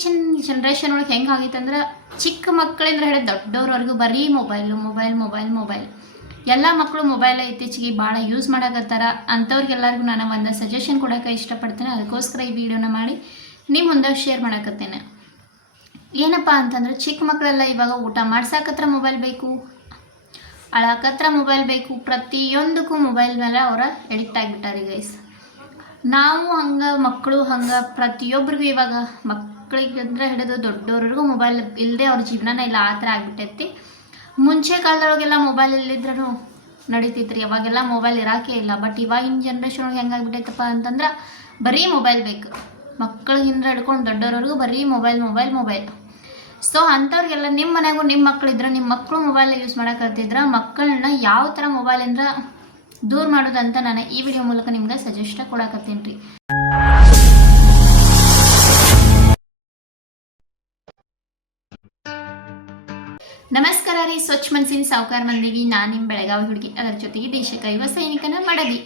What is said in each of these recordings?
ಇತ್ತೀಚಿನ ಜನ್ರೇಷನ್ ಒಳಗೆ ಹೆಂಗೆ ಆಗೈತೆ ಅಂದ್ರೆ ಚಿಕ್ಕ ಮಕ್ಕಳಿಂದ ಹಿಡಿದು ದೊಡ್ಡವ್ರವರೆಗೂ ಬರೀ ಮೊಬೈಲ್ ಎಲ್ಲ ಮಕ್ಕಳು ಮೊಬೈಲ್ ಇತ್ತೀಚೆಗೆ ಭಾಳ ಯೂಸ್ ಮಾಡಕತ್ತಾರ. ಅಂಥವ್ರಿಗೆಲ್ಲರಿಗೂ ನಾನು ಒಂದು ಸಜೆಷನ್ ಕೊಡೋಕೆ ಇಷ್ಟಪಡ್ತೇನೆ. ಅದಕ್ಕೋಸ್ಕರ ಈ ವಿಡಿಯೋನ ಮಾಡಿ ನಿಮ್ಮ ಮುಂದೆ ಶೇರ್ ಮಾಡಕತ್ತೇನೆ. ಏನಪ್ಪ ಅಂತಂದ್ರೆ ಚಿಕ್ಕ ಮಕ್ಕಳೆಲ್ಲ ಇವಾಗ ಊಟ ಮಾಡ್ಸಕತ್ರ ಮೊಬೈಲ್ ಬೇಕು, ಅಳಕತ್ರ ಮೊಬೈಲ್ ಬೇಕು, ಪ್ರತಿಯೊಂದಕ್ಕೂ ಮೊಬೈಲ್ ಮೇಲೆ ಅವರ ಎಡಿಕ್ಟ್ ಆಗಿಬಿಟ್ಟಾರೆ ಗೈಸ್. ನಾವು ಹಂಗೆ ಮಕ್ಕಳು ಹಂಗೆ ಪ್ರತಿಯೊಬ್ಬರಿಗೂ ಇವಾಗ ಮಕ್ಕಳಿಗಂದ್ರೆ ಹಿಡಿದು ದೊಡ್ಡವ್ರಿಗೂ ಮೊಬೈಲ್ ಇಲ್ಲದೆ ಅವ್ರ ಜೀವನನೇ ಇಲ್ಲ, ಆ ಥರ ಆಗಿಬಿಟ್ಟೈತಿ. ಮುಂಚೆ ಕಾಲದೊಳಗೆಲ್ಲ ಮೊಬೈಲ್ ಇಲ್ಲಿದ್ರೂ ನಡೀತಿತ್ರಿ, ಅವಾಗೆಲ್ಲ ಮೊಬೈಲ್ ಇರೋಕೆ ಇಲ್ಲ. ಬಟ್ ಇವಾಗಿನ ಜನ್ರೇಷನ್ ಒಳಗೆ ಹೆಂಗಾಗ್ಬಿಟ್ಟೈತಪ್ಪ ಅಂತಂದ್ರೆ ಬರೀ ಮೊಬೈಲ್ ಬೇಕು, ಮಕ್ಕಳಿಗಿಂದ ಹಿಡ್ಕೊಂಡು ದೊಡ್ಡವ್ರವರೆಗೂ ಬರೀ ಮೊಬೈಲ್. ಸೊ ಅಂಥವ್ರಿಗೆಲ್ಲ ನಿಮ್ಮ ಮನೆಗೂ ನಿಮ್ಮ ಮಕ್ಕಳಿದ್ರೆ ನಿಮ್ಮ ಮಕ್ಕಳು ಮೊಬೈಲ್ ಯೂಸ್ ಮಾಡೋಕತ್ತಿದ್ರೆ ಮಕ್ಕಳನ್ನ ಯಾವ ಥರ ಮೊಬೈಲಿಂದ ದೂರ ಮಾಡೋದಂತ ನಾನು ಈ ವಿಡಿಯೋ ಮೂಲಕ ನಿಮ್ಗೆ ಸಜೆಸ್ಟ್ ಕೊಡಕತ್ತೀನಿ ರೀ. ನಮಸ್ಕಾರ ರೀ, ಸ್ವಚ್ಛ ಮನಸ್ಸಿನ ಸಾವುಕಾರ ಮಂದಿಗೆ ನಾನು ನಿಮ್ಮ ಬೆಳಗಾವಿ ಹುಡುಗಿ, ಅದರ ಜೊತೆಗೆ ದೇಶಕ್ಕೆ ಯುವ ಸೈನಿಕನ ಮಡದಿ.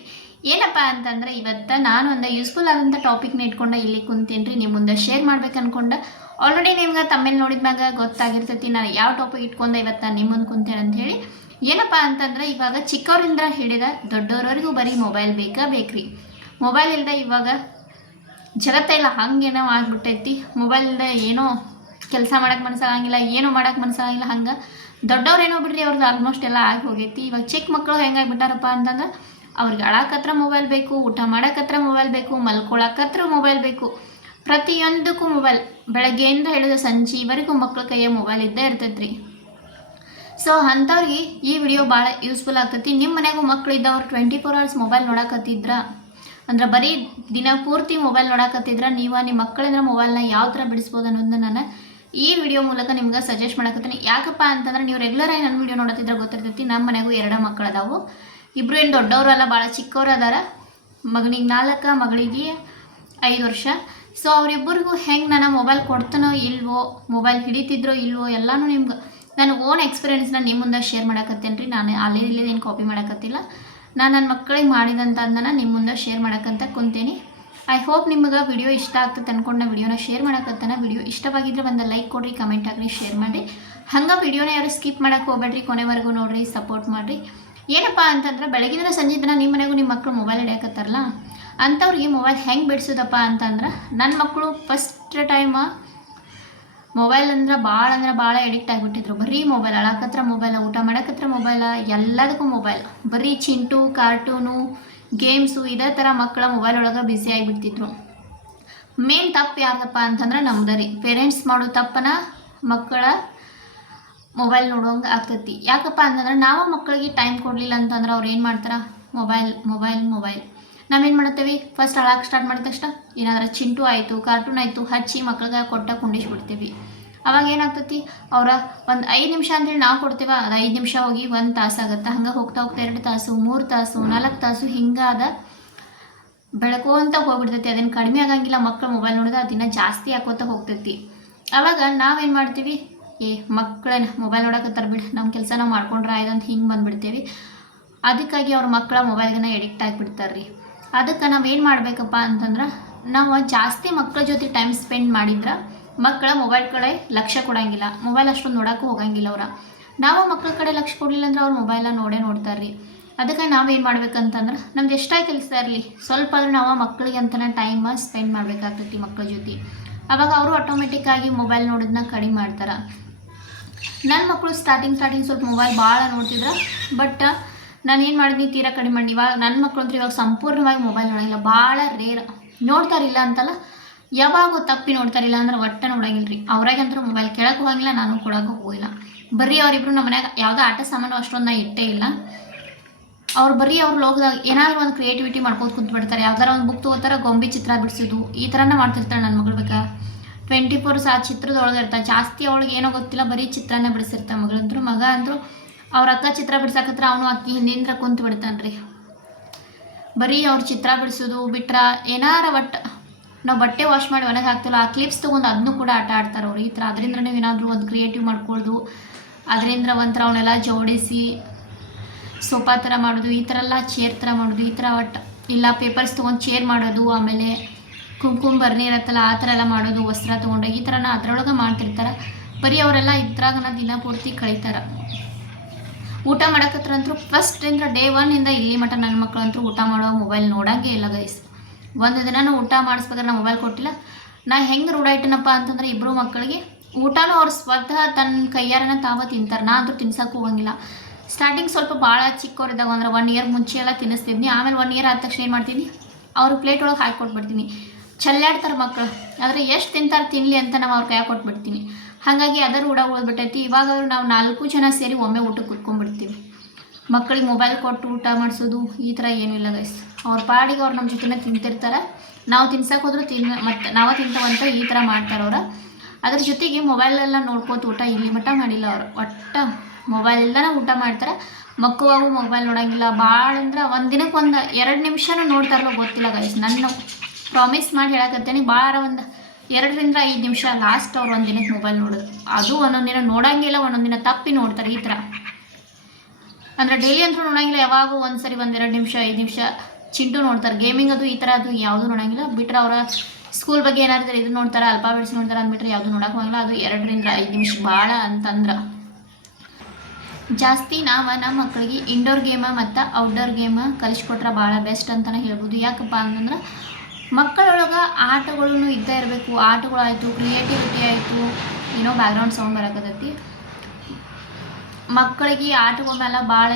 ಏನಪ್ಪ ಅಂತಂದ್ರೆ ಇವತ್ತು ನಾನು ಒಂದು ಯೂಸ್ಫುಲ್ ಆದಂಥ ಟಾಪಿಕ್ನ ಇಟ್ಕೊಂಡು ಇಲ್ಲಿ ಕುಂತೀನಿ ರೀ, ನಿಮ್ಮ ಮುಂದೆ ಶೇರ್ ಮಾಡ್ಬೇಕು ಅನ್ಕೊಂಡೆ. ಆಲ್ರೆಡಿ ನಿಮ್ಗೆ ತಮ್ಮೇಲೆ ನೋಡಿದ್ಮ್ಯಾಗ ಗೊತ್ತಾಗಿರ್ತೈತಿ ನಾನು ಯಾವ ಟಾಪಿಕ್ ಇಟ್ಕೊಂಡೆ ಇವತ್ತು ನಿಮ್ಮ ಮುಂದೆ ಕುಂತೇನೆ ಅಂಥೇಳಿ. ಏನಪ್ಪ ಅಂತಂದ್ರೆ ಇವಾಗ ಚಿಕ್ಕವರಿಂದ ಹಿಡಿದ ದೊಡ್ಡವರವರೆಗೂ ಬರೀ ಮೊಬೈಲ್ ಬೇಕ್ರಿ. ಮೊಬೈಲ್ ಇಲ್ಲದೆ ಇವಾಗ ಜಗತ್ತೆಲ್ಲ ಹಂಗೇನೋ ಆಗ್ಬಿಟ್ಟೈತಿ. ಮೊಬೈಲ್ ಇಲ್ಲದೆ ಏನೋ ಕೆಲಸ ಮಾಡೋಕ್ಕೆ ಮನಸ್ಸಾಗಂಗಿಲ್ಲ, ಏನೋ ಮಾಡೋಕ್ಕೆ ಮನಸ್ಸಾಗಂಗಿಲ್ಲ. ಹಂಗೆ ದೊಡ್ಡವ್ರೇನೋ ಬಿಡ್ರಿ ಅವ್ರದ್ದು ಆಲ್ಮೋಸ್ಟ್ ಎಲ್ಲ ಆಗಿ ಹೋಗೈತಿ. ಇವಾಗ ಚಿಕ್ಕ ಮಕ್ಕಳು ಹೆಂಗಾಗ್ಬಿಟ್ಟಾರಪ್ಪ ಅಂತಂದ್ರೆ ಅವ್ರಿಗೆ ಅಳಕತ್ರ ಮೊಬೈಲ್ ಬೇಕು, ಊಟ ಮಾಡೋಕತ್ರ ಮೊಬೈಲ್ ಬೇಕು, ಮಲ್ಕೊಳಕತ್ರ ಮೊಬೈಲ್ ಬೇಕು, ಪ್ರತಿಯೊಂದಕ್ಕೂ ಮೊಬೈಲ್. ಬೆಳಗ್ಗೆಯಿಂದ ಹಿಡಿದು ಸಂಜೆವರೆಗೂ ಮಕ್ಕಳ ಕೈಯ ಮೊಬೈಲ್ ಇದ್ದೇ ಇರ್ತೈತ್ರಿ. ಸೊ ಅಂಥವ್ರಿಗೆ ಈ ವಿಡಿಯೋ ಭಾಳ ಯೂಸ್ಫುಲ್ ಆಗ್ತೈತಿ. ನಿಮ್ಮ ಮನೆಗೂ ಮಕ್ಕಳು ಇದ್ದವ್ರು 24 hours ಮೊಬೈಲ್ ನೋಡಕತ್ತಿದ್ರ ಅಂದ್ರೆ ಬರೀ ದಿನ ಪೂರ್ತಿ ಮೊಬೈಲ್ ನೋಡಕತ್ತಿದ್ರೆ ನೀವು ನಿಮ್ಮ ಮಕ್ಕಳಿಂದ ಮೊಬೈಲ್ನ ಯಾವ ಥರ ಬಿಡಿಸ್ಬೋದು ಅನ್ನೋದನ್ನ ನಾನು ಈ ವಿಡಿಯೋ ಮೂಲಕ ನಿಮ್ಗೆ ಸಜೆಸ್ಟ್ ಮಾಡಕತ್ತೀನಿ. ಯಾಕಪ್ಪ ಅಂತಂದ್ರೆ ನೀವು ರೆಗ್ಯುಲರಾಗಿ ನನ್ನ ವಿಡಿಯೋ ನೋಡತ್ತಿದ್ರೆ ಗೊತ್ತಿರ್ತೈತಿ. ನಮ್ಮ ಮನೆಗೂ 2 ಮಕ್ಕಳು ಅದಾವು. ಇಬ್ಬರು ಏನು ದೊಡ್ಡವರು ಭಾಳ ಚಿಕ್ಕವರು ಅದಾರ. ಮಗನಿಗೆ 4, ಮಗಳಿಗೆ 5 ವರ್ಷ. ಸೊ ಅವರಿಬ್ಬರಿಗೂ ಹೆಂಗೆ ನಾನು ಮೊಬೈಲ್ ಕೊಡ್ತೀನೋ ಇಲ್ವೋ, ಮೊಬೈಲ್ ಹಿಡಿತಿದ್ರೋ ಇಲ್ವೋ ಎಲ್ಲನೂ ನಿಮ್ಗೆ ನಾನು ಓನ್ ಎಕ್ಸ್ಪೀರಿಯೆನ್ಸ್ನ ನಿಮ್ಮ ಮುಂದೆ ಶೇರ್ ಮಾಡಕತ್ತೇನೆ ರೀ. ನಾನು ಅಲ್ಲಿ ಏನು ಕಾಪಿ ಮಾಡಕತ್ತಿಲ್ಲ. ನಾನು ನನ್ನ ಮಕ್ಕಳಿಗೆ ಮಾಡಿದಂಥದ್ದನ್ನು ನಿಮ್ಮ ಮುಂದೆ ಶೇರ್ ಮಾಡಕ್ಕಂತ ಕುಂತೀನಿ. ಐ ಹೋಪ್ ನಿಮ್ಗೆ ವಿಡಿಯೋ ಇಷ್ಟ ಆಗ್ತದೆ ಅಂದ್ಕೊಂಡು ವಿಡಿಯೋನ ಶೇರ್ ಮಾಡಕತ್ತಾನೆ. ವಿಡಿಯೋ ಇಷ್ಟವಾಗಿದ್ದರೆ ಒಂದು ಲೈಕ್ ಕೊಡಿರಿ, ಕಮೆಂಟ್ ಹಾಕಿರಿ, ಶೇರ್ ಮಾಡಿರಿ. ಹಂಗೆ ವಿಡಿಯೋನ ಯಾರು ಸ್ಕಿಪ್ ಮಾಡೋಕ್ಕೆ ಹೋಗ್ಬೇಡ್ರಿ, ಕೊನೆವರೆಗೂ ನೋಡಿರಿ, ಸಪೋರ್ಟ್ ಮಾಡಿರಿ. ಏನಪ್ಪ ಅಂತಂದ್ರೆ ಬೆಳಗಿನ ಸಂಜೆ ದಿನ ನಿಮ್ಮ ಮನೆಗೂ ನಿಮ್ಮ ಮಕ್ಕಳು ಮೊಬೈಲ್ ಹಿಡಿಯಕತ್ತಾರಲ್ಲ ಅಂಥವ್ರಿಗೆ ಮೊಬೈಲ್ ಹೆಂಗೆ ಬಿಡಿಸೋದಪ್ಪ ಅಂತಂದ್ರೆ ನನ್ನ ಮಕ್ಕಳು ಫಸ್ಟ್ ಟೈಮ್ ಮೊಬೈಲ್ ಅಂದ್ರೆ ಭಾಳ ಎಡಿಕ್ಟ್ ಆಗಿಬಿಟ್ಟಿದ್ರು. ಬರೀ ಮೊಬೈಲ್, ಅಳಕತ್ರ ಮೊಬೈಲ, ಊಟ ಮಾಡೋಕತ್ರ ಮೊಬೈಲ, ಎಲ್ಲದಕ್ಕೂ ಮೊಬೈಲ್. ಬರೀ ಚಿಂಟು, ಕಾರ್ಟೂನು, ಗೇಮ್ಸು ಇದೇ ಥರ ಮಕ್ಕಳ ಮೊಬೈಲ್ ಒಳಗೆ ಬ್ಯುಸಿ ಆಗಿಬಿಡ್ತಿದ್ರು. ಮೇನ್ ತಪ್ಪು ಯಾರ್ದಪ್ಪ ಅಂತಂದ್ರೆ ನಮ್ದು ರೀ. ಪೇರೆಂಟ್ಸ್ ಮಾಡೋ ತಪ್ಪನ ಮಕ್ಕಳ ಮೊಬೈಲ್ ನೋಡೋಂಗೆ ಆಗ್ತೈತಿ. ಯಾಕಪ್ಪ ಅಂತಂದ್ರೆ ನಾವು ಮಕ್ಕಳಿಗೆ ಟೈಮ್ ಕೊಡಲಿಲ್ಲ ಅಂತಂದ್ರೆ ಅವ್ರು ಏನು ಮಾಡ್ತಾರೆ, ಮೊಬೈಲ್. ನಾವೇನು ಮಾಡ್ತೇವೆ, ಫಸ್ಟ್ ಅಳಕ್ಕೆ ಸ್ಟಾರ್ಟ್ ಮಾಡಿದ ತಕ್ಷಣ ಏನಾದರೂ ಚಿಂಟು ಆಯಿತು, ಕಾರ್ಟೂನ್ ಆಯಿತು ಹಚ್ಚಿ ಮಕ್ಳಿಗೆ ಕೊಟ್ಟ ಕುಂಡಿಸ್ಬಿಡ್ತೀವಿ. ಅವಾಗ ಏನಾಗ್ತೈತಿ, ಅವರ ಒಂದು 5 ನಿಮಿಷ ಅಂತೇಳಿ ನಾವು ಕೊಡ್ತೀವಿ, ಅದು 5 ನಿಮಿಷ ಹೋಗಿ 1 ತಾಸು ಆಗುತ್ತೆ. ಹಂಗೆ ಹೋಗ್ತಾ 2 ತಾಸು, 3 ತಾಸು, 4 ತಾಸು ಹಿಂಗಾದ ಬೆಳಕು ಅಂತ ಹೋಗ್ಬಿಡ್ತೈತಿ. ಅದನ್ನು ಕಡಿಮೆ ಆಗಂಗಿಲ್ಲ. ಮಕ್ಕಳು ಮೊಬೈಲ್ ನೋಡಿದ್ರೆ ಅದನ್ನ ಜಾಸ್ತಿ ಹಾಕೋತಾ ಹೋಗ್ತೈತಿ. ಆವಾಗ ನಾವೇನು ಮಾಡ್ತೀವಿ, ಮಕ್ಕಳನ್ನ ಮೊಬೈಲ್ ನೋಡಕತ್ತಾರೆ ಬಿಡು, ನಮ್ಮ ಕೆಲಸ ನಾವು ಮಾಡ್ಕೊಂಡ್ರೆ ಆಯ್ತು ಹಿಂಗೆ ಬಂದುಬಿಡ್ತೀವಿ. ಅದಕ್ಕಾಗಿ ಅವ್ರ ಮಕ್ಕಳ ಮೊಬೈಲ್ಗೆ ಎಡಿಕ್ಟ್ ಆಗಿಬಿಡ್ತಾರೆ ರೀ. ಅದಕ್ಕೆ ನಾವೇನು ಮಾಡಬೇಕಪ್ಪ ಅಂತಂದ್ರೆ ನಾವು ಜಾಸ್ತಿ ಮಕ್ಕಳ ಜೊತೆ ಟೈಮ್ ಸ್ಪೆಂಡ್ ಮಾಡಿದ್ರೆ ಮಕ್ಕಳ ಮೊಬೈಲ್ ಕಡೆ ಲಕ್ಷ್ಯ ಕೊಡೋಂಗಿಲ್ಲ, ಮೊಬೈಲ್ ಅಷ್ಟೊಂದು ನೋಡೋಕ್ಕೂ ಹೋಗಂಗಿಲ್ಲ. ನಾವು ಮಕ್ಕಳ ಕಡೆ ಲಕ್ಷ್ಯ ಕೊಡಲಿಲ್ಲ ಅಂದ್ರೆ ಅವ್ರು ಮೊಬೈಲ ನೋಡ್ತಾರೆ ರೀ. ಅದಕ್ಕೆ ನಾವೇನು ಮಾಡ್ಬೇಕಂತಂದ್ರೆ ನಮ್ದು ಎಷ್ಟೇ ಕೆಲಸ ಇರಲಿ ಸ್ವಲ್ಪ ಆದರೂ ನಾವು ಮಕ್ಕಳಿಗೆ ಅಂತಲೇ ಟೈಮ್ ಸ್ಪೆಂಡ್ ಮಾಡಬೇಕಾಗ್ತೈತಿ ಮಕ್ಕಳ ಜೊತೆ. ಆವಾಗ ಅವರು ಆಟೋಮೆಟಿಕ್ಕಾಗಿ ಮೊಬೈಲ್ ನೋಡೋದನ್ನ ಕಡಿಮೆ ಮಾಡ್ತಾರೆ. ನನ್ನ ಮಕ್ಕಳು ಸ್ಟಾರ್ಟಿಂಗ್ ಸ್ವಲ್ಪ ಮೊಬೈಲ್ ಭಾಳ ನೋಡ್ತಿದ್ರು. ಬಟ್ ನಾನು ಏನು ಮಾಡಿದ್ನಿ, ತೀರಾ ಕಡಿಮೆ ಮಾಡಿ. ಇವಾಗ ನನ್ನ ಮಕ್ಕಳು ಅಂದ್ರೆ ಇವಾಗ ಸಂಪೂರ್ಣವಾಗಿ ಮೊಬೈಲ್ ನೋಡೋಂಗಿಲ್ಲ, ಭಾಳ ರೇರ್. ನೋಡ್ತಾರಿಲ್ಲ ಅಂತಲ್ಲ, ಯಾವಾಗ ತಪ್ಪಿ ನೋಡ್ತಾರಿಲ್ಲ ಅಂದ್ರೆ ಒಟ್ಟೆ ನೋಡೋಂಗಿಲ್ಲ ರೀ. ಅವ್ರಾಗಂತೂ ಮೊಬೈಲ್ ಕೇಳಕ್ಕೆ ಹೋಗಂಗಿಲ್ಲ, ನಾನು ಕೊಡೋಕೆ ಹೋಗಿಲ್ಲ. ಬರೀ ಅವರಿಬ್ರು ನಮ್ಮ ಮನ್ಯಾಗ ಯಾವುದೋ ಆಟ ಸಾಮಾನು ಅಷ್ಟೊಂದು ನಾ ಇಟ್ಟೇ ಇಲ್ಲ. ಅವ್ರು ಬರೀ ಅವ್ರ ಲೋಕದಾಗ ಏನಾದರೂ ಒಂದು ಕ್ರಿಯೇಟಿವಿಟಿ ಮಾಡ್ಕೊಂಡು ಕುಂತ್ಬಿಡ್ತಾರೆ. ಯಾವ್ದಾರ ಒಂದು ಬುಕ್ ತೊಗೋತಾರೆ, ಗೊಂಬೆ ಚಿತ್ರ ಬಿಡಿಸೋದು ಈ ಥರನೇ ಮಾಡ್ತಿರ್ತಾಳೆ ನನ್ನ ಮಗಳು. ಬೇಕಾ 24 ಆ ಚಿತ್ರದೊಳಗೆ ಇರ್ತಾಳೆ. ಜಾಸ್ತಿ ಅವಳಿಗೆ ಏನೋ ಗೊತ್ತಿಲ್ಲ, ಬರೀ ಚಿತ್ರನೇ ಬಿಡಿಸಿರ್ತಾಳೆ ಮಗಳಂದ್ರು. ಮಗ ಅಂದರು ಅವ್ರ ಅಕ್ಕ ಚಿತ್ರ ಬಿಡ್ಸಕತ್ರ ಅವನು ಅಕ್ಕಿ ಹಿಂದಿಂದ ಕುಂತು ಬಿಡ್ತಾನೆ ರೀ. ಬರೀ ಅವ್ರ ಚಿತ್ರ ಬಿಡಿಸೋದು ಬಿಟ್ರೆ ಏನಾರ ಒಟ್ಟು ನಾವು ಬಟ್ಟೆ ವಾಶ್ ಮಾಡಿ ಒಣಗಿ ಹಾಕ್ತಿಲ್ಲ, ಆ ಕ್ಲಿಪ್ಸ್ ತೊಗೊಂಡು ಅದನ್ನು ಕೂಡ ಆಟ ಆಡ್ತಾರೆ ಅವ್ರು ಈ ಥರ. ಅದರಿಂದ ನೀವು ಏನಾದರೂ ಒಂದು ಕ್ರಿಯೇಟಿವ್ ಮಾಡ್ಕೊಳ್ಳೋದು, ಅದರಿಂದ ಒಂಥರ ಅವನ್ನೆಲ್ಲ ಜೋಡಿಸಿ ಸೋಫಾ ಥರ ಮಾಡೋದು, ಈ ಥರ ಎಲ್ಲ ಚೇರ್ ಥರ ಮಾಡೋದು, ಈ ಥರ ಒಟ್ಟು ಇಲ್ಲ ಪೇಪರ್ಸ್ ತೊಗೊಂಡು ಚೇರ್ ಮಾಡೋದು, ಆಮೇಲೆ ಕುಂಕುಮ ಭರಣಿ ಇರತ್ತಲ್ಲ ಆ ಥರ ಎಲ್ಲ ಮಾಡೋದು, ವಸ್ತ್ರ ತೊಗೊಂಡು ಈ ಥರನ ಅದ್ರೊಳಗೆ ಮಾಡ್ತಿರ್ತಾರೆ. ಬರೀ ಅವರೆಲ್ಲ ಇದ್ರಾಗನ ದಿನ ಪೂರ್ತಿ ಕಳೀತಾರೆ. ಊಟ ಮಾಡೋಕತ್ರಂತೂ ಫಸ್ಟಿಂದ ಡೇ 1 ಇಲ್ಲಿ ಮಟ್ಟ ನನ್ನ ಮಕ್ಕಳಂತೂ ಊಟ ಮಾಡೋ ಮೊಬೈಲ್ ನೋಡೋಂಗೆ ಇಲ್ಲ ಗೈಸ್. ಒಂದು ದಿನ ಊಟ ಮಾಡಿಸ್ಬೇಕಾದ್ರೆ ನಾ ಮೊಬೈಲ್ ಕೊಟ್ಟಿಲ್ಲ. ನಾ ಹೆಂಗೆ ರೂಢ ಇಟ್ಟನಪ್ಪ ಅಂತಂದ್ರೆ ಇಬ್ಬರು ಮಕ್ಕಳಿಗೆ ಊಟನೂ ಅವ್ರು ಸ್ವತಃ ತನ್ನ ಕೈಯಾರನ ತಾವ ತಿಂತಾರೆ. ನಾ ಅಂತೂ ತಿನ್ಸೋಕೆ ಹೋಗಂಗಿಲ್ಲ. ಸ್ಟಾರ್ಟಿಂಗ್ ಸ್ವಲ್ಪ ಭಾಳ ಚಿಕ್ಕವರಿದ್ದಾಗ ಅಂದ್ರೆ 1 ಇಯರ್ ಮುಂಚೆ ಎಲ್ಲ ತಿನ್ನಿಸ್ತಿದ್ನಿ. ಆಮೇಲೆ 1 ಇಯರ್ ಆದ ತಕ್ಷಣ ಏನು ಮಾಡ್ತೀನಿ, ಅವ್ರ ಪ್ಲೇಟ್ ಒಳಗೆ ಹಾಕಿ ಕೊಟ್ಬಿಡ್ತೀನಿ. ಚಲ್ಲಾಡ್ತಾರೆ ಮಕ್ಕಳು, ಆದರೆ ಎಷ್ಟು ತಿಂತಾರೆ ತಿನ್ನಲಿ ಅಂತ ನಾವು ಅವ್ರ ಕೈಯಾಗ ಕೊಟ್ಬಿಡ್ತೀನಿ. ಹಾಗಾಗಿ ಅದರ ರೂಢ ಉಳಿದ್ಬಿಟ್ಟೈತಿ. ಇವಾಗ ನಾವು 4 ಜನ ಸೇರಿ ಒಮ್ಮೆ ಊಟಕ್ಕೆ ಕುತ್ಕೊಂಡ್ಬಿಡ್ತೀವಿ. ಮಕ್ಕಳಿಗೆ ಮೊಬೈಲ್ ಕೊಟ್ಟು ಊಟ ಮಾಡಿಸೋದು ಈ ಥರ ಏನೂ ಇಲ್ಲ ಗೈಸ್. ಅವ್ರ ಪಾಡಿಗೆ ಅವ್ರು ನಮ್ಮ ಜೊತೆನೇ ತಿಂತಿರ್ತಾರೆ. ನಾವು ತಿನ್ಸಕ್ಕೆ ಹೋದ್ರೂ ಮತ್ತು ನಾವೇ ತಿಂತವಂತ ಈ ಥರ ಮಾಡ್ತಾರೆ ಅವ್ರು. ಅದ್ರ ಜೊತೆಗೆ ಮೊಬೈಲೆಲ್ಲ ನೋಡ್ಕೋತ ಊಟ ಇಲ್ಲಿ ಮಟ್ಟ ಮಾಡಿಲ್ಲ ಅವರು. ಒಟ್ಟು ಮೊಬೈಲ್ ಇಲ್ಲದೇ ಊಟ ಮಾಡ್ತಾರೆ. ಮಕ್ಕಳು ಮೊಬೈಲ್ ನೋಡೋಂಗಿಲ್ಲ. ಭಾಳ ಅಂದ್ರೆ ಒಂದು ದಿನಕ್ಕೆ 2 ನಿಮಿಷನೂ ನೋಡ್ತಾರಲ್ಲ ಗೊತ್ತಿಲ್ಲ ಗೈಸ್. ನನ್ನ ಪ್ರಾಮಿಸ್ ಮಾಡಿ ಹೇಳಕತ್ತೇನೆ, ಭಾಳ ಒಂದು 2 ರಿಂದ 5 ನಿಮಿಷ ಲಾಸ್ಟ್ ಅವ್ರು ಒಂದು ದಿನಕ್ಕೆ ಮೊಬೈಲ್ ನೋಡೋದು. ಅದು ಒಂದೊಂದು ದಿನ ನೋಡೋಂಗಿಲ್ಲ, ಒಂದೊಂದು ದಿನ ತಪ್ಪಿ ನೋಡ್ತಾರೆ ಈ ಥರ. ಅಂದರೆ ಡೈಲಿ ಅಂತೂ ನೋಡೋಂಗಿಲ್ಲ, ಯಾವಾಗೂ ಒಂದು ಸರಿ 1-2 ನಿಮಿಷ 5 ನಿಮಿಷ ಚಿಂಟು ನೋಡ್ತಾರೆ. ಗೇಮಿಂಗ್ ಅದು ಈ ಥರ ಅದು ಯಾವುದೂ ನೋಡೋಂಗಿಲ್ಲ. ಬಿಟ್ಟರೆ ಅವರ ಸ್ಕೂಲ್ ಬಗ್ಗೆ ಏನಾದ್ರು ಇದು ನೋಡ್ತಾರೆ, ಅಲ್ಪಾಬೆಟ್ಸ್ ನೋಡ್ತಾರೆ ಅಂದ್ಬಿಟ್ರೆ ಯಾವುದು ನೋಡೋಕೆ ಹೋಗಂಗಿಲ್ಲ. ಅದು 2 ರಿಂದ 5 ನಿಮಿಷ ಭಾಳ ಅಂತಂದ್ರೆ. ಜಾಸ್ತಿ ನಾವು ನಮ್ಮ ಮಕ್ಕಳಿಗೆ ಇಂಡೋರ್ ಗೇಮ ಮತ್ತು ಔಟ್ಡೋರ್ ಗೇಮ ಕಲಿಸ್ಕೊಟ್ರೆ ಭಾಳ ಬೆಸ್ಟ್ ಅಂತಲೇ ಹೇಳ್ಬೋದು. ಯಾಕಪ್ಪ ಅಂತಂದ್ರೆ ಮಕ್ಕಳೊಳಗೆ ಆಟಗಳೂ ಇದ್ದೇ ಇರಬೇಕು. ಆಟಗಳಾಯಿತು, ಕ್ರಿಯೇಟಿವಿಟಿ ಆಯಿತು. ಏನೋ ಬ್ಯಾಕ್ಗ್ರೌಂಡ್ ಸೌಂಡ್ ಬರಕತ್ತೈತಿ. ಮಕ್ಕಳಿಗೆ ಆಟಗಳ ಮೇಲೆ ಭಾಳ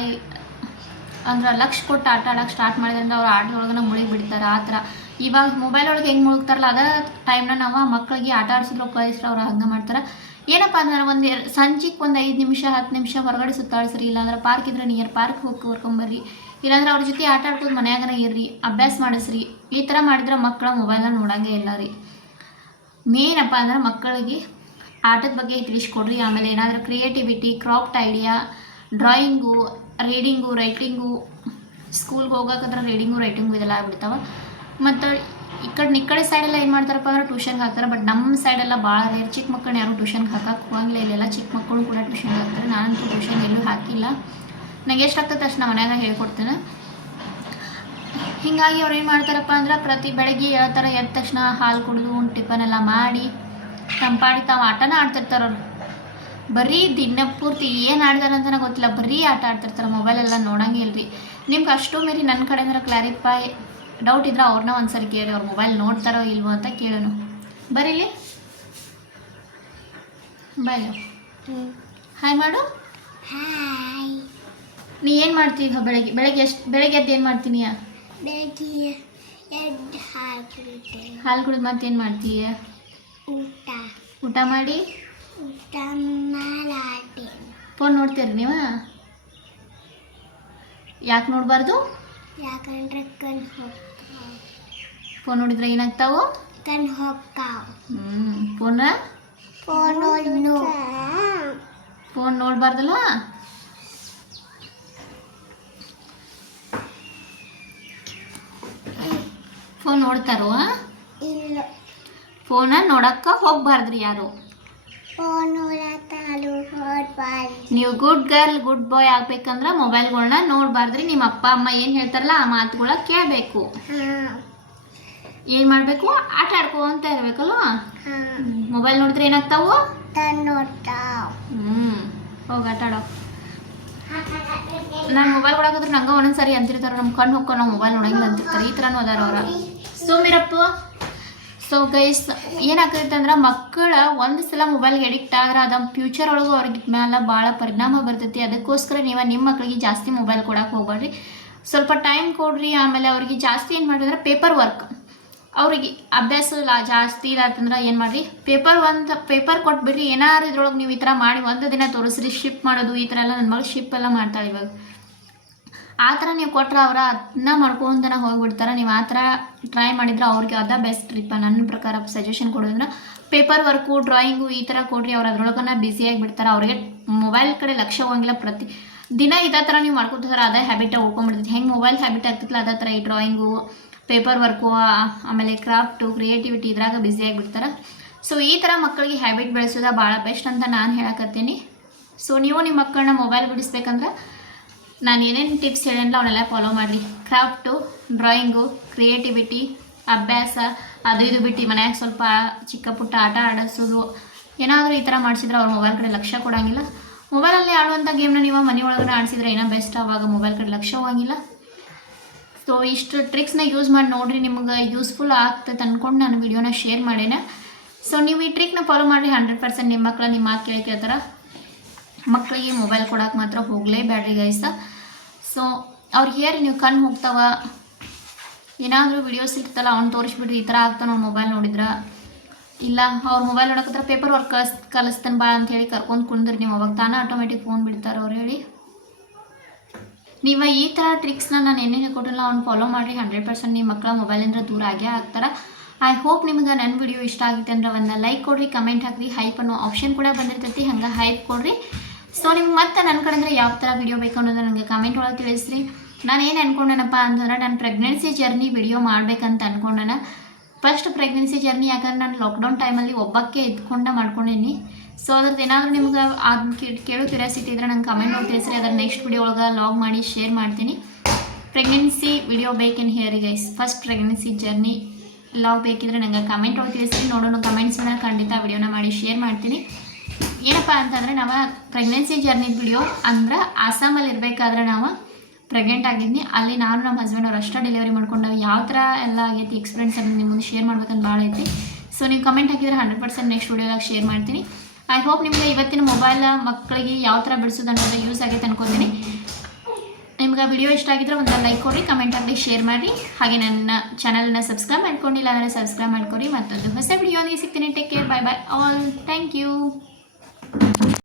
ಅಂದ್ರೆ ಲಕ್ಷ ಕೊಟ್ಟು ಆಟ ಆಡೋಕೆ ಸ್ಟಾರ್ಟ್ ಮಾಡಿದ್ರಿಂದ ಅವ್ರು ಆಟದೊಳಗೆ ಮುಳುಗಿ ಬಿಡ್ತಾರೆ. ಆ ಥರ ಇವಾಗ ಮೊಬೈಲ್ ಒಳಗೆ ಹೆಂಗೆ ಮುಳುಗ್ತಾರಲ್ಲ ಅದೇ ಟೈಮ್ನ ನಾವು ಮಕ್ಕಳಿಗೆ ಆಟ ಆಡಿಸಿದ್ರು ಕಳಿಸ್ರೆ ಅವ್ರು ಹಂಗೆ ಮಾಡ್ತಾರೆ. ಏನಪ್ಪ ಅಂದ್ರೆ ಸಂಜೆಗೆ 5 ನಿಮಿಷ 10 ನಿಮಿಷ ಹೊರಗಡೆ ಸುತ್ತಾಡಿಸ್ರಿ. ಇಲ್ಲಾಂದ್ರೆ ಪಾರ್ಕ್ ಇದ್ರೆ ನಿಯರ್ ಪಾರ್ಕ್ ಹೋಗಿ ಕರ್ಕೊಂಬರ್ರಿ. ಇಲ್ಲಾಂದ್ರೆ ಅವ್ರ ಜೊತೆ ಆಟ ಆಡ್ಕೊಂಡು ಮನ್ಯಾಗನ ಇರ್ರಿ, ಅಭ್ಯಾಸ ಮಾಡಿಸ್ರಿ. ಈ ಥರ ಮಾಡಿದ್ರೆ ಮಕ್ಕಳು ಮೊಬೈಲ್ನ ನೋಡೋಂಗೆ ಇಲ್ಲ ರೀ. ಮೇನಪ್ಪ ಅಂದ್ರೆ ಮಕ್ಕಳಿಗೆ ಆಟದ ಬಗ್ಗೆ ತಿಳಿಸ್ಕೊಡ್ರಿ. ಆಮೇಲೆ ಏನಾದರೂ creativity, craft idea, drawing, reading, writing, ಸ್ಕೂಲ್ಗೆ ಹೋಗೋಕಂದ್ರೆ ರೀಡಿಂಗು ರೈಟಿಂಗು ಇದೆಲ್ಲ ಆಗ್ಬಿಡ್ತಾವೆ. ಮತ್ತು ಈ ಕಡೆ ಸೈಡೆಲ್ಲ ಏನು ಮಾಡ್ತಾರಪ್ಪ ಅಂದ್ರೆ ಟ್ಯೂಷನ್ಗೆ ಹಾಕ್ತಾರೆ. ಬಟ್ ನಮ್ಮ ಸೈಡೆಲ್ಲ ಭಾಳ ರೇರ್. ಚಿಕ್ಕ ಮಕ್ಕಳನ್ನ ಯಾರು ಟ್ಯೂಷನ್ಗೆ ಹಾಕಕ್ಕೆ ಹೋಗಂಗಿಲ್ಲ. ಇಲ್ಲೆಲ್ಲ ಚಿಕ್ಕ ಮಕ್ಕಳು ಕೂಡ ಟ್ಯೂಷನ್ಗೆ ಹಾಕ್ತಾರೆ. ನಾನಂತೂ ಟ್ಯೂಷನ್ ಎಲ್ಲೂ ಹಾಕಿಲ್ಲ. ನನಗೆ ಎಷ್ಟು ಆಗ್ತದೆ ಅಷ್ಟು ನಾನು ಮನ್ಯಾಗ ಹೇಳ್ಕೊಡ್ತೇನೆ. ಹೀಗಾಗಿ ಅವ್ರು ಏನು ಮಾಡ್ತಾರಪ್ಪ ಅಂದ್ರೆ ಪ್ರತಿ ಬೆಳಗ್ಗೆ ಹೇಳ್ತಾರೆ, ಎದ್ದ ತಕ್ಷಣ ಹಾಲು ಕುಡಿದು ಟಿಫನ್ ಎಲ್ಲ ಮಾಡಿ ತಂಪಾಡಿ ತಾವು ಆಟನ ಆಡ್ತಿರ್ತಾರೆ. ಅವ್ರು ಬರೀ ದಿನ ಪೂರ್ತಿ ಏನು ಆಡ್ತಾರೆ ಅಂತಲೇ ಗೊತ್ತಿಲ್ಲ, ಬರೀ ಆಟ ಆಡ್ತಿರ್ತಾರೆ. ಮೊಬೈಲೆಲ್ಲ ನೋಡೋಂಗೆ ಇಲ್ರಿ. ನಿಮ್ಗೆ ಅಷ್ಟು ಮೀರಿ ನನ್ನ ಕಡೆಯಿಂದ ಕ್ಲಾರಿಫೈ ಡೌಟ್ ಇದ್ರೆ ಅವ್ರನ್ನ ಒಂದ್ಸರಿ ಕೇಳಿ, ಅವ್ರು ಮೊಬೈಲ್ ನೋಡ್ತಾರೋ ಇಲ್ವೋ ಅಂತ ಕೇಳೋಣ. ಬರೀಲಿ ಬಾಯ್ ಹಾಯ್ ಮಾಡು. ಹಾಯ್. ನೀ ಏನು ಮಾಡ್ತೀವಿ ಬೆಳಗ್ಗೆ ಎದ್ದು ಏನು ಮಾಡ್ತೀನಿ? ಹಾಲು ಕುಡಿದು ಮತ್ತೇನು ಮಾಡ್ತೀಯ? ಊಟ ಮಾಡಿ ಫೋನ್ ನೋಡ್ತೀರಿ ನೀವು? ಯಾಕೆ ನೋಡಬಾರ್ದು? ಯಾಕಂದ್ರೆ ಫೋನ್ ನೋಡಿದ್ರೆ ಏನಾಗ್ತಾವು? ಕಣ್ಣು ಹೋಗ್ತಾವ. ಫೋನ್ ನೋಡಬಾರ್ದಲ್ಲ. ಫೋನ್ ನೋಡ್ತಾರೋ? ಇಲ್ಲ, ಫೋನ ನೋಡಕ್ಕೆ ಹೋಗ್ಬಾರ್ದ್ರಿ ಯಾರು. ಫೋನ್ ನೀವು ಗುಡ್ ಗರ್ಲ್ ಗುಡ್ ಬಾಯ್ ಆಗ್ಬೇಕಂದ್ರೆ ಮೊಬೈಲ್ಗಳನ್ನ ನೋಡಬಾರ್ದ್ರಿ. ನಿಮ್ಮ ಅಪ್ಪ ಅಮ್ಮ ಏನು ಹೇಳ್ತಾರಲ್ಲ ಆ ಮಾತುಗಳ ಕೇಳಬೇಕು. ಏನು ಮಾಡಬೇಕು? ಆಟ ಆಡ್ಕೊಂತ ಇರಬೇಕಲ್ಲ. ಮೊಬೈಲ್ ನೋಡಿದ್ರೆ ಏನಾಗ್ತಾವು? ಹೋಗಿ ಆಟ ಆಡೋ. ನಾನು ಮೊಬೈಲ್ ಕೊಡೋಕಾದ್ರೆ ನಂಗೆ ಒಂದೊಂದ್ಸರಿ ಅಂತಿರ್ತಾರೆ, ನಮ್ಮ ಕಣ್ಣು ಹೋಗ್ಕೊಂಡು ನಾವು ಮೊಬೈಲ್ ನೋಡಂಗಿಲ್ಲ ಅಂತಿರ್ತಾರೆ. ಈ ಥರನೂ ಅದಾರ ಅವ್ರ. ಸುಮಿರಪ್ಪ. ಸೊ ಗೈಸ್ ಏನಾಗ್ತೈತೆ ಅಂದ್ರೆ ಮಕ್ಕಳ ಒಂದು ಸಲ ಮೊಬೈಲ್ಗೆ ಅಡಿಕ್ಟ್ ಆದ್ರೆ ಅದು ಫ್ಯೂಚರ್ ಒಳಗೂ ಅವ್ರಿಗೆ ಮೇಲೆ ಭಾಳ ಪರಿಣಾಮ ಬರ್ತೈತಿ. ಅದಕ್ಕೋಸ್ಕರ ನೀವು ನಿಮ್ಮ ಮಕ್ಕಳಿಗೆ ಜಾಸ್ತಿ ಮೊಬೈಲ್ ಕೊಡೋಕೆ ಹೋಗ್ಬೇಡ್ರಿ. ಸ್ವಲ್ಪ ಟೈಮ್ ಕೊಡ್ರಿ. ಆಮೇಲೆ ಅವ್ರಿಗೆ ಜಾಸ್ತಿ ಏನು ಮಾಡಿದ್ರೆ ಪೇಪರ್ ವರ್ಕ್, ಅವ್ರಿಗೆ ಅಭ್ಯಾಸ ಜಾಸ್ತಿ ಇರತ್ತಂದ್ರೆ ಏನು ಮಾಡಿರಿ, ಪೇಪರ್ ಕೊಟ್ಬಿಡ್ರಿ. ಏನಾದ್ರು ಇದ್ರೊಳಗೆ ನೀವು ಈ ಥರ ಮಾಡಿ ಒಂದು ದಿನ ತೋರಿಸ್ರಿ. ಶಿಪ್ ಮಾಡೋದು ಈ ಥರ ಎಲ್ಲ ನನ್ನ ಮಗಳು ಶಿಪ್ ಎಲ್ಲ ಮಾಡ್ತಾಳೆ ಇವಾಗ. ಆ ಥರ ನೀವು ಕೊಟ್ಟರೆ ಅವ್ರ ಅದನ್ನ ಮಾಡ್ಕೊಂತನ ಹೋಗಿಬಿಡ್ತಾರೆ. ನೀವು ಆ ಥರ ಟ್ರೈ ಮಾಡಿದ್ರೆ ಅವ್ರಿಗೆ ಅದ ಬೆಸ್ಟ್ ಟ್ರಿಪ್ಪ ನನ್ನ ಪ್ರಕಾರ. ಸಜೆಷನ್ ಕೊಡೋದಂದ್ರೆ ಪೇಪರ್ ವರ್ಕು, ಡ್ರಾಯಿಂಗು ಈ ಥರ ಕೊಡ್ರಿ. ಅವ್ರು ಅದ್ರೊಳಗನ್ನ ಬ್ಯುಸಿಯಾಗಿ ಬಿಡ್ತಾರೆ. ಅವ್ರಿಗೆ ಮೊಬೈಲ್ ಕಡೆ ಲಕ್ಷ್ಯ ಹೋಗಂಗಿಲ್ಲ. ಪ್ರತಿ ದಿನ ಇದೇ ಥರ ನೀವು ಮಾಡ್ಕೊತಾರೆ ಅದೇ ಹ್ಯಾಬಿಟ ಉಳ್ಕೊಂಡ್ಬಿಡ್ತೈತಿ. ಹೆಂಗೆ ಮೊಬೈಲ್ ಹ್ಯಾಬಿಟ್ ಆಗ್ತಿತ್ತಲ್ಲ ಅದೇ ಥರ ಈ ಡ್ರಾಯಿಂಗು, ಪೇಪರ್ ವರ್ಕು, ಆಮೇಲೆ ಕ್ರಾಫ್ಟು, ಕ್ರಿಯೇಟಿವಿಟಿ ಇದ್ರಾಗ ಬ್ಯುಸಿಯಾಗಿ ಬಿಡ್ತಾರೆ. ಸೊ ಈ ಥರ ಮಕ್ಕಳಿಗೆ ಹ್ಯಾಬಿಟ್ ಬೆಳೆಸೋದು ಭಾಳ ಬೆಸ್ಟ್ ಅಂತ ನಾನು ಹೇಳಕತ್ತೀನಿ. ಸೊ ನೀವು ನಿಮ್ಮ ಮಕ್ಕಳನ್ನ ಮೊಬೈಲ್ ಬಿಡಿಸ್ಬೇಕಂದ್ರೆ ನಾನು ಏನೇನು ಟಿಪ್ಸ್ ಹೇಳಿಲ್ಲ ಅವನ್ನೆಲ್ಲ ಫಾಲೋ ಮಾಡಿರಿ. ಕ್ರಾಫ್ಟು, ಡ್ರಾಯಿಂಗು, ಕ್ರಿಯೇಟಿವಿಟಿ, ಅಭ್ಯಾಸ ಅದು ಇದು ಬಿಟ್ಟು ಮನ್ಯಾಗ ಸ್ವಲ್ಪ ಚಿಕ್ಕ ಪುಟ್ಟ ಆಟ ಆಡಿಸೋದು ಏನಾದರೂ ಈ ಥರ ಮಾಡಿಸಿದ್ರೆ ಅವ್ರ ಮೊಬೈಲ್ ಕಡೆ ಲಕ್ಷ್ಯ ಕೊಡೋಂಗಿಲ್ಲ. ಮೊಬೈಲಲ್ಲಿ ಆಡುವಂಥ ಗೇಮ್ನ ನೀವು ಮನೆ ಒಳಗಡೆ ಆಡಿಸಿದ್ರೆ ಏನೋ ಬೆಸ್ಟ್, ಆವಾಗ ಮೊಬೈಲ್ ಕಡೆ ಲಕ್ಷ್ಯ ಹೋಗಂಗಿಲ್ಲ. ಸೊ ಇಷ್ಟು ಟ್ರಿಕ್ಸ್ನ ಯೂಸ್ ಮಾಡಿ ನೋಡಿರಿ, ನಿಮ್ಗೆ ಯೂಸ್ಫುಲ್ ಆಗ್ತದೆ ಅಂದ್ಕೊಂಡು ನಾನು ವಿಡಿಯೋನ ಶೇರ್ ಮಾಡೇನೆ. ಸೊ ನೀವು ಈ ಟ್ರಿಕ್ನ ಫಾಲೋ ಮಾಡಿರಿ, 100% ನಿಮ್ಮ ಮಕ್ಕಳು ನಿಮ್ಮ ಮಾತು ಕೇಳ್ತಾರ. ಮಕ್ಕಳಿಗೆ ಮೊಬೈಲ್ ಕೊಡೋಕೆ ಮಾತ್ರ ಹೋಗಲೇಬೇಡ್ರಿ ಗೈಸ. ಸೊ ಅವ್ರಿಗೆ ಹೇಳಿ ನೀವು ಕಣ್ಣು ಹೋಗ್ತಾವ, ಏನಾದರೂ ವಿಡಿಯೋಸ್ ಇರ್ತಲ್ಲ ಅವ್ನು ತೋರಿಸ್ಬಿಡ್ರಿ ಈ ಥರ ಆಗ್ತಾನೆ ಅವ್ನು ಮೊಬೈಲ್ ನೋಡಿದ್ರೆ, ಇಲ್ಲ ಅವ್ರ ಮೊಬೈಲ್ ನೋಡೋಕತ್ರ ಪೇಪರ್ ವರ್ಕ್ ಕಲಿಸ್ತಾನೆ ಬಾ ಅಂತ ಹೇಳಿ ಕರ್ಕೊಂಡು ಕುಂದ್ರಿ ನೀವು, ಅವಾಗ ತಾನೇ ಆಟೋಮೆಟಿಕ್ ಫೋನ್ ಬಿಡ್ತಾರೆ ಅವ್ರು ಹೇಳಿ. ನೀವು ಈ ಥರ ಟ್ರಿಕ್ಸ್ನ ನಾನು ಏನೇನು ಕೊಟ್ಟಿಲ್ಲ ಅವ್ನು ಫಾಲೋ ಮಾಡಿರಿ, 100% ನಿಮ್ಮ ಮಕ್ಕಳ ಮೊಬೈಲಿಂದ ದೂರ ಆಗೇ ಆಗ್ತಾರೆ. ಐ ಹೋಪ್ ನಿಮ್ಗೆ ನನ್ನ ವಿಡಿಯೋ ಇಷ್ಟ ಆಗುತ್ತೆ ಅಂದ್ರೆ ಒಂದು ಲೈಕ್ ಕೊಡ್ರಿ, ಕಮೆಂಟ್ ಹಾಕ್ರಿ, ಹೈಪ್ ಅನ್ನೋ ಆಪ್ಷನ್ ಕೂಡ ಬಂದಿರ್ತೈತಿ, ಹಂಗೆ ಹೈಪ್ ಕೊಡ್ರಿ. ಸೊ ನಿಮ್ಗೆ ಮತ್ತೆ ನನ್ನ ಕಡೆಯಿಂದ ಯಾವ ಥರ ವಿಡಿಯೋ ಬೇಕು ಅನ್ನೋದು ನನಗೆ ಕಮೆಂಟ್ ಒಳಗೆ ತಿಳಿಸ್ರಿ. ನಾನು ಏನು ಅಂದ್ಕೊಂಡೇನಪ್ಪ ಅಂತಂದ್ರೆ ನಾನು ಪ್ರೆಗ್ನೆನ್ಸಿ ಜರ್ನಿ ವಿಡಿಯೋ ಮಾಡ್ಬೇಕಂತ ಅಂದ್ಕೊಂಡೇನ. ಫಸ್ಟ್ ಪ್ರೆಗ್ನೆನ್ಸಿ ಜರ್ನಿ ಯಾಕಂದ್ರೆ ನಾನು ಲಾಕ್ಡೌನ್ ಟೈಮಲ್ಲಿ ಒಬ್ಬಕ್ಕೆ ಇದ್ಕೊಂಡು ಮಾಡ್ಕೊಂಡೇನಿ. ಸೊ ಅದ್ರದ್ದು ಏನಾದರೂ ನಿಮ್ಗೆ ಅದು ಕೇಳೋ ಕ್ಯೂರಿಯಾಸಿಟಿ ಇದ್ದರೆ ನಂಗೆ ಕಮೆಂಟ್ ಒಳಗೆ ತಿಳಿಸ್ರಿ, ಅದರ ನೆಕ್ಸ್ಟ್ ವಿಡಿಯೋ ಒಳಗೆ ಲಾಗ್ ಮಾಡಿ ಶೇರ್ ಮಾಡ್ತೀನಿ. ಪ್ರೆಗ್ನೆನ್ಸಿ ವಿಡಿಯೋ ಬೇಕೇನು ಹೇಳಿ guys, first pregnancy journey log ಬೇಕಿದ್ರೆ ನಂಗೆ ಕಮೆಂಟ್ ಒಳಗೆ ತಿಳಿಸ್ರಿ, ನೋಡೋಣ ಕಮೆಂಟ್ಸ್ ಮೇಲೆ ಖಂಡಿತ ವಿಡಿಯೋನ ಮಾಡಿ ಶೇರ್ ಮಾಡ್ತೀನಿ. ಏನಪ್ಪ ಅಂತಂದರೆ ನಾವು ಪ್ರೆಗ್ನೆನ್ಸಿ ಜರ್ನಿ ವಿಡಿಯೋ ಅಂದ್ರೆ ಆಸಾಮಲ್ಲಿ ಇರಬೇಕಾದ್ರೆ ನಾವು ಪ್ರೆಗ್ನೆಂಟ್ ಆಗಿದ್ನಿ, ಅಲ್ಲಿ ನಾನು ನಮ್ಮ ಹಸ್ಬೆಂಡ್ ಅವ್ರು ಅಷ್ಟೇ ಡೆಲಿವರಿ ಮಾಡ್ಕೊಂಡು ಯಾವ ಥರ ಎಲ್ಲ ಆಗೈತಿ ಎಕ್ಸ್ಪೀರಿಯನ್ಸ್ ಅದನ್ನು ನಿಮ್ಮ ಮುಂದೆ ಶೇರ್ ಮಾಡ್ಬೇಕಂತ ಭಾಳ ಐತಿ. ಸೊ ನೀವು ಕಮೆಂಟ್ ಹಾಕಿದರೆ 100% ನೆಕ್ಸ್ಟ್ ವಿಡಿಯೋದಾಗ ಶೇರ್ ಮಾಡ್ತೀನಿ. ಐ ಹೋಪ್ ನಿಮಗೆ ಇವತ್ತಿನ ಮೊಬೈಲ್ ಮಕ್ಕಳಿಗೆ ಯಾವ ಥರ ಬಿಡಿಸೋದು ಅನ್ನೋದು ಯೂಸ್ ಆಗೈತೆ ಅನ್ಕೋತೀನಿ. ನಿಮ್ಗೆ ವಿಡಿಯೋ ಇಷ್ಟ ಆಗಿದ್ರೆ ಒಂದು ಲೈಕ್ ಕೊಡಿ, ಕಮೆಂಟ್ ಹಾಕಿ ಶೇರ್ ಮಾಡಿ, ಹಾಗೆ ನನ್ನ ಚಾನಲ್ನ ಸಬ್ಸ್ಕ್ರೈಬ್ ಮಾಡ್ಕೊಂಡಿಲ್ಲ ಅಂದರೆ ಸಬ್ಸ್ಕ್ರೈಬ್ ಮಾಡ್ಕೊರಿ. ಮತ್ತೊಂದು ಹೊಸ ವಿಡಿಯೋ ಸಿಗ್ತೀನಿ. Take care, bye bye all, thank you.